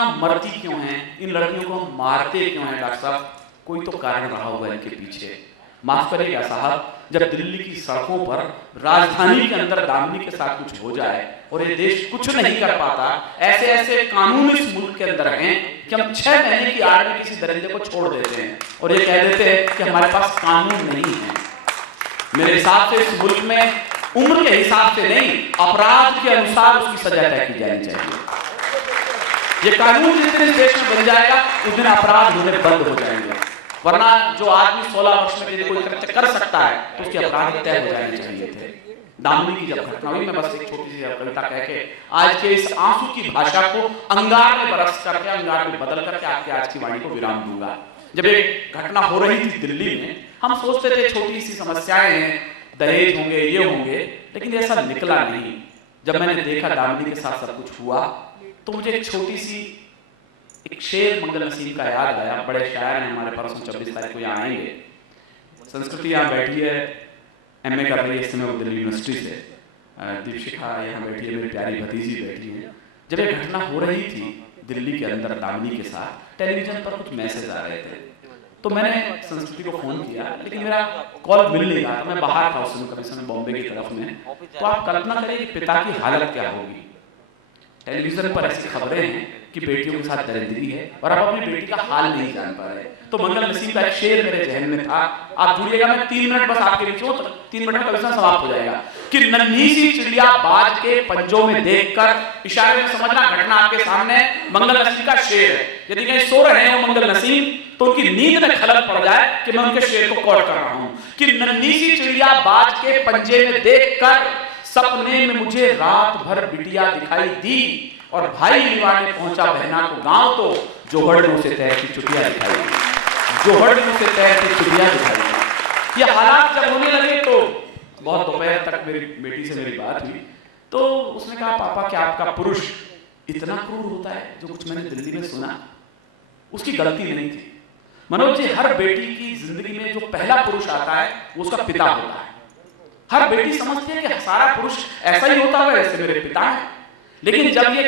लड़कियां मरती क्यों हैं, इन लड़कियों को हम मारते क्यों हैं डॉक्टर साहब? कोई तो कारण रहा होगा इनके पीछे। माफ करिएगा साहब, जब दिल्ली की सड़कों पर राजधानी के अंदर दामिनी के साथ कुछ हो जाए और ये देश कुछ नहीं कर पाता, ऐसे ऐसे कानून इस मुल्क के अंदर हैं कि हम 6 महीने की आड़ में किसी दरिंदे को छोड़ देते हैं और ये कह देते हैं कि हमारे पास कानून नहीं है। मेरे हिसाब से इस मुल्क में उम्र के हिसाब से नहीं, अपराध के अनुसार उसकी सजा तय की जानी चाहिए। ये कानून जिस दिन देश में बन जाएगा उस दिन अपराध होने बंद हो जाएंगे, वरना जो आदमी 16 वर्ष में यदि कोई कर सकता है तो उसके अपराध तय हो जाने चाहिए थे। दामिनी की जब घटना हुई, मैं बस एक छोटी सी कविता कह के आज के इस आंसू की भाषा को अंगार में बरस करके, अंगार में बदल करके आपके आज की वाणी को विराम दूंगा। जब एक घटना हो रही थी दिल्ली में, हम सोचते थे छोटी सी समस्याएं हैं, दहेज होंगे, ये होंगे, लेकिन ऐसा निकला नहीं। जब मैंने देखा दामिनी के साथ सब कुछ हुआ तो मुझे एक छोटी सी एक शेर मंगल नसीम का याद आया। बड़े शायर हैं हमारे, परसों 26 तारीख को यहाँ आएंगे। संस्कृति यहाँ बैठी है, एमए कर रही है इस समय वो दिल्ली यूनिवर्सिटी से। दीपशिखा यहाँ बैठी है, मेरी प्यारी भतीजी बैठी है। जब ये घटना हो रही थी दिल्ली के अंदर दामिनी के साथ, टेलीविजन पर कुछ मैसेज आ रहे थे, तो मैंने संस्कृति को फोन किया, लेकिन मेरा कॉल मिल नहीं रहा। मैं बाहर था उस समय, कभी समय बॉम्बे की तरफ में। तो आप कल्पना करें कि पिता की हालत क्या होगी। टेलीविजन पर ऐसी खबरें हैं कि बेटियों के साथ दरिंदगी है और आप अपनी बेटी का हाल नहीं जान पा रहे। तो मंगल नसीम का एक शेर मेरे जहन में था, आप जुड़िएगा, मैं 3 मिनट बस आपके बीच में, 3 मिनट में कविता समाप्त हो जाएगा। कि नन्ही सी चिड़िया बाज के पंजों में देखकर, इशारे में समझना घटना आपके सामने मंगल नसीम का शेर है। यदि कहीं सो रहे हैं वो मंगल नसीम तो उनकी नींद में खलल पड़ जाए कि मैं उनके शेर को कोट कर रहा हूं कि नन्ही सी चिड़िया बाज के पंजे में देखकर सपने में मुझे रात भर बिटिया दिखाई दी और भाई निवाने पहुंचा बहना को गांव तो जोहड़ से तैरती चुटिया दिखाई दी, जोहड़ से तैरती चुटिया दिखाई दी। ये हालात जब होने लगे तो बहुत दोपहर तक मेरी बेटी से मेरी बात हुई, तो उसने कहा पापा क्या आपका पुरुष इतना क्रूर होता है? जो कुछ मैंने दिल्ली में सुना उसकी गलती नहीं थी मनोज जी। हर बेटी की जिंदगी में जो पहला पुरुष आता है वो उसका पिता होता है। हर बेटी समझती है कि सारा पुरुष ऐसा ही होता है, ऐसे मेरे पिता हैं। लेकिन जब ये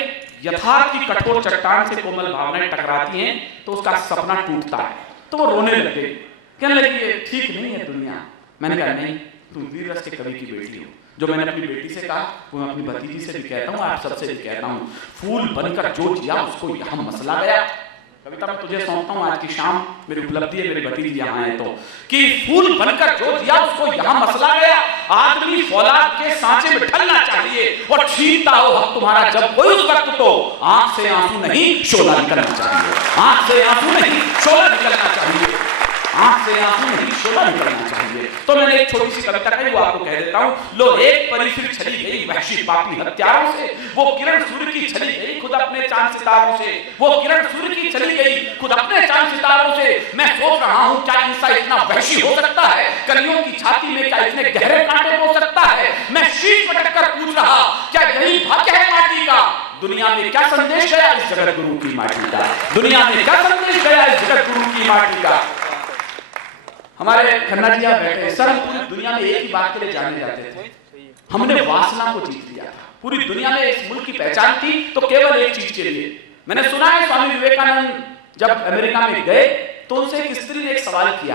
यथार्थ की कठोर चट्टान से कोमल भावनाएं टकराती हैं तो उसका सपना टूटता है। तो वो रोने लगे, कहने लगे ये ठीक नहीं है दुनिया। मैंने कहा नहीं, तुम वीर रस के कवि की बेटी हो। जो मैंने अपनी बेटी से कहा वो मैं अपनी भतीजी से भी कहता हूँ, आप सबसे भी कहता हूँ, फूल बनकर जो जिया उसको यहाँ मसला गया। कविता मैं तुझे सौंपता हूँ आज की शाम, मेरी उपलब्धि है, मेरी भतीजी यहाँ है तो, कि फूल बनकर जो दिया उसको यहाँ मसला गया। आदमी फौलाद के सांचे में ढलना चाहिए और छीनता हो हक तुम्हारा जब कोई उस वक्त तो आंख से आंसू नहीं शोला निकलना चाहिए, आंख से आंसू नहीं शोला निकलना चाहिए, आंख से आंसू नहीं शोला निकलना चाहिए। तो मैंने एक छोटी सी कविता कही, वो आपको कह देता हूँ। लो एक परी फिर चली गई वहशी पापी हत्यारों से, वो किरण सूर्य की चली गई खुद अपने चांद सितारों से, वो किरण सूर्य की चली गई खुद अपने चांद सितारों से। मैं सोच रहा हूँ क्या इंसान इतना वहशी हो सकता है? कलियों की छाती में क्या इतने गहरे कांटे हो सकता है? मैं शीश पटक कर पूछ रहा क्या यही भाग्य है माटी का? दुनिया में क्या संदेश गया इस जगत गुरु की माटी का? दुनिया में क्या संदेश गया इस जगत गुरु की माटी का? हमारे खन्ना जी यहाँ बैठे, सर हम पूरी दुनिया में एक ही बात के लिए जाने जाते थे, हमने वासना को जीत लिया था। पूरी दुनिया में इस मुल्क की पहचान थी तो केवल एक चीज के लिए। मैंने सुना है स्वामी विवेकानंद जब अमेरिका में गए तो उनसे एक स्त्री ने एक सवाल किया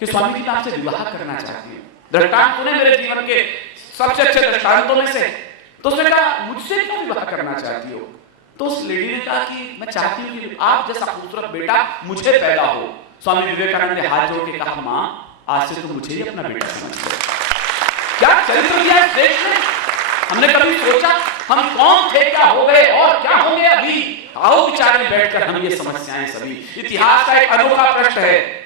कि स्वामी जी मैं आपसे विवाह करना चाहती हूँ। दृष्टांत सुने मेरे जीवन के सबसे अच्छे दृष्टांतों में से। तो उसने कहा मुझसे क्यों विवाह करना चाहती हो? तो उस लेडी ने कहा कि मैं चाहती हूँ कि आप जैसा खूबसूरत बेटा मुझे पैदा हो। स्वामी विवेकानंद ने हाथ जोड़ के कहा माँ आज से तो मुझे ही अपना बेटा समझ लो। क्या चरित्र दिया इस देश ने? हमने कभी सोचा हम कौन थे, क्या हो गए और क्या होंगे अभी? आओ विचार में बैठकर हम ये समस्याएं सभी। इतिहास का एक अनोखा प्रश्न है।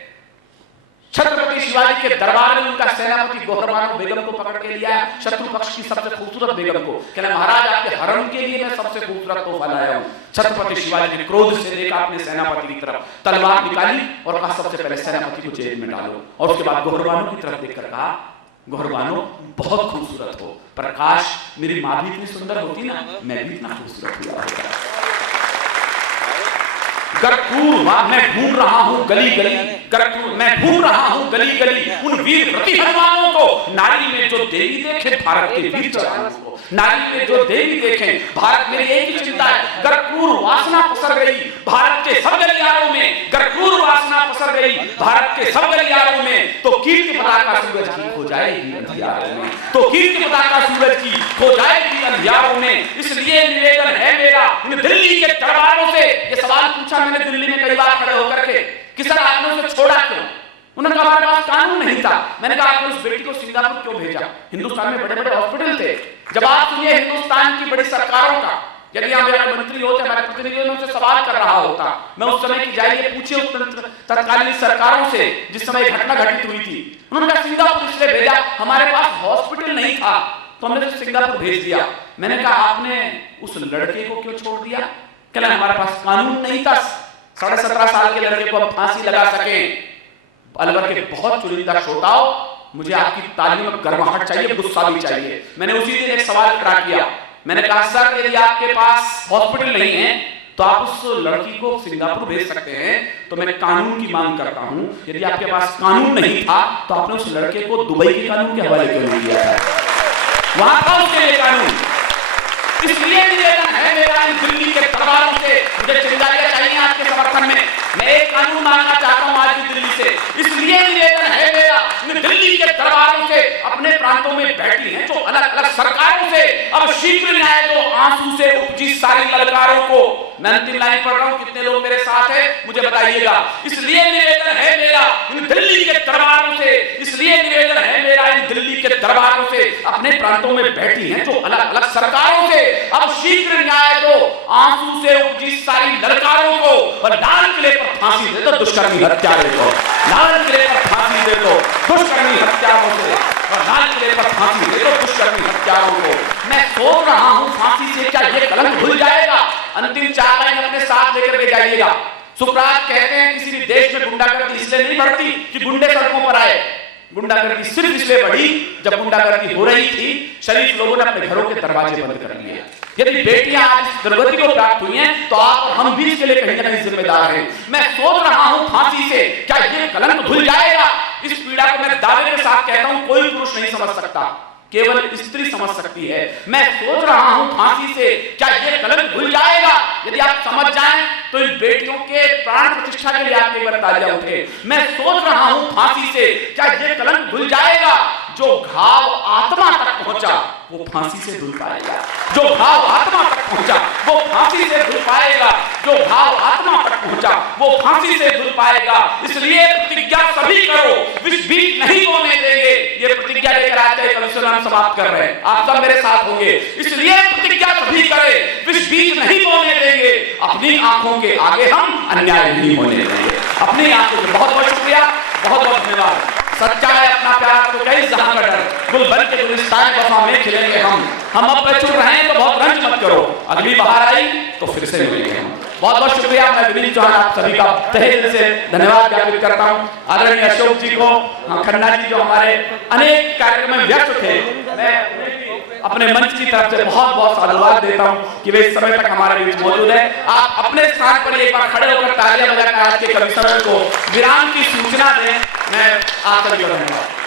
छत्रपति शिवाजी के दरबार में उनका सेनापति गोहरबानो बेगम को पकड़ के लिया, शत्रु पक्ष की सबसे खूबसूरत बेगम को। कहना महाराज आपके हरम के लिए मैं सबसे खूबसूरत तोहफा लाया हूँ। छत्रपति शिवाजी ने क्रोध से देखा अपने सेनापति की तरफ, तलवार निकाली और कहा सबसे पहले सेनापति को जेल में डालो। और उसके बाद गोहरबानो की तरफ देखकर कहा गोहरबानो बहुत खूबसूरत हो, प्रकाश मेरी माँ भी इतनी सुंदर होती ना, मैं भी इतना खूबसूरत हुआ होता। गरपूर मैं ढूंढ रहा हूं गली गली, गरपूर मैं ढूंढ रहा हूं गली गली उन वीर व्रती हनुमानों को। नारी में जो देवी देखे भारत के वीर जवानों को, नारी में जो देवी देखे भारत मेरी एक ही चिंता है, गरपूर वासना पसर गई भारत के सब गलियारों में, गरपूर वासना पसर गई भारत के सब गलियारों में, तो कीर्ति पताका सूरज की खो जाएगी अंधियारों में, तो कीर्ति पताका सूरज की खो जाएगी अंधियारों में। इसलिए निवेदन है मेरा इन दिल्ली के दरबारों से, ये सवाल पूछा मैंने दिल्ली में कई बार खड़े होकर के कि सर आपने उसे छोड़ा क्यों? उन्होंने कहा हमारे पास कानून नहीं था। मैंने कहा आपने उस बेटी को सिंगापुर क्यों भेजा? हिंदुस्तान में बड़े बड़े हॉस्पिटल थे। जब आप सुनिए हिंदुस्तान की बड़ी सरकारों का, यदि हमारा मंत्री होते, हमारे प्रतिनिधि उनसे सवाल कर रहा होता, मैं उस समय की जाइए पूछिए तत्कालीन सरकारों से जिस समय घटना घटित हुई थी, उन्होंने कहा सिंगापुर इसलिए भेजा हमारे पास हॉस्पिटल नहीं था तो हमने तो सिंगापुर भेज दिया। मैंने कहा आपने उस लड़के को क्यों छोड़ दिया? कहला हमारे पास कानून नहीं था 17.5 साल के लड़के को हम फांसी लगा सके। अलवर के बहुत चुनिंदा श्रोताओं, मुझे आपकी तालियों में गर्माहट चाहिए, गुस्सा भी चाहिए। मैंने उसी दिन एक सवाल खड़ा किया, मैंने कहा सर यदि आपके पास हॉस्पिटल नहीं है तो आप उस लड़की को सिंगापुर भेज सकते हैं, तो मैं कानून की मांग करता हूं यदि आपके पास कानून नहीं था तो आपने उस लड़के को दुबई के कानून के हवाले क्यों नहीं किया था? वहां था उसके लिए कानून। इसलिए निवेदन है मेरा इन दिल्ली के दरबारों से, मुझे चिंगारियां चाहिए आपके समर्थन में। मैं एक कानून मांगना चाहता हूं आज की दिल्ली से, इसलिए निवेदन है मेरा इन दिल्ली के दरबारों से, अपने प्रांतों में बैठी हैं जो अलग अलग सरकारों से, अब शीघ्र न्याय दो आंसू से उपजी सारी ललकारों को। मैं अंतिम लाइन पढ़ रहा हूं, कितने लोग मेरे साथ हैं मुझे बताइएगा। इसलिए निवेदन है मेरा इन दिल्ली के दरबारों से, इसलिए निवेदन है मेरा इन दिल्ली के दरबारों से, अपने प्रांतों में बैठी हैं जो अलग अलग सरकारों से, अब शीघ्र न्याय दो आंसू से उपजी सारी ललकारों को, और लाल किले पर फांसी दे दो दुष्कर्मी हत्यारों को, लाल किले पर फांसी दे दो दुष्कर्मी हत्यारों से, और लाल किले पर फांसी दे दो दुष्कर्मी हत्यारों को। मैं सोच रहा हूं फांसी से क्या ये कलंक भूल जाएगा? अंतिम 4 लाइन अपने साथ लेकर ले जाइएगा। सुकरात कहते हैं किसी भी देश में गुंडागर्दी इसलिए नहीं बढ़ती कि गुंडे सड़कों पर आए, गुंडागर्दी सिर्फ इसलिए बढ़ी जब गुंडागर्दी हो रही थी शरीफ लोगों ने अपने घरों के दरवाजे बंद कर लिए। यदि बेटियां आज इस दुर्गति को प्राप्त हुई हैं तो आप और हम भी इसके लिए कहीं ना कहीं जिम्मेदार हैं। मैं सोच रहा हूं फांसी से क्या ये कलंक धुल जाएगा? इस पीड़ा को मैं दावे के साथ कहता हूं कोई पुरुष नहीं समझ सकता, केवल स्त्री समझ सकती है। मैं सोच रहा हूं फांसी से क्या ये कलंक भूल जाएगा? यदि आप समझ जाएं तो इन बेटियों के प्राण प्रतिष्ठा के लिए आप एक बार तालियां उठे। मैं सोच रहा हूं फांसी से क्या ये कलंक भूल जाएगा? जो घाव आत्मा तक पहुंचा वो फांसी से धुल पाएगा, जो घाव आत्मा तक पहुंचा वो फांसी से धुल पाएगा, जो घाव आत्मा तक पहुंचा वो फांसी से धुल पाएगा। इसलिए प्रतिज्ञा सभी करो विष बीज नहीं बोने देंगे। ये प्रतिज्ञा लेकर आते हैं कमिश्नर समाप्त कर रहे हैं, आप सब मेरे साथ होंगे। इसलिए प्रतिज्ञा सभी करे विष बीज नहीं बोने देंगे, अपनी आंखों के आगे हम अन्याय नहीं होने देंगे, अपनी आंखों के। बहुत बहुत शुक्रिया, बहुत बहुत धन्यवाद। सच्चा है अपना प्यार तो कई जहां का डर, गुल बन के गुलिस्तान वफा में खिलेंगे हम अब चुप रहे हैं तो बहुत रंज मत करो, अगली बाहर आई तो फिर से मिलेंगे हम। बहुत बहुत शुक्रिया। मैं विनीत चौहान आप सभी का तहे दिल से धन्यवाद ज्ञापित करता हूँ। आदरणीय अशोक जी को, खन्ना जी जो हमारे अनेक कार्यक्रम में व्यस्त थे, मैं अपने मंच की तरफ से बहुत बहुत साधुवाद देता हूँ कि वे इस समय तक हमारे बीच मौजूद है। आप अपने स्थान पर एक बार खड़े होकर तालियां बजाकर आज के कमिश्नर को विराम की सूचना दें। मैं आप सभी को धन्यवाद।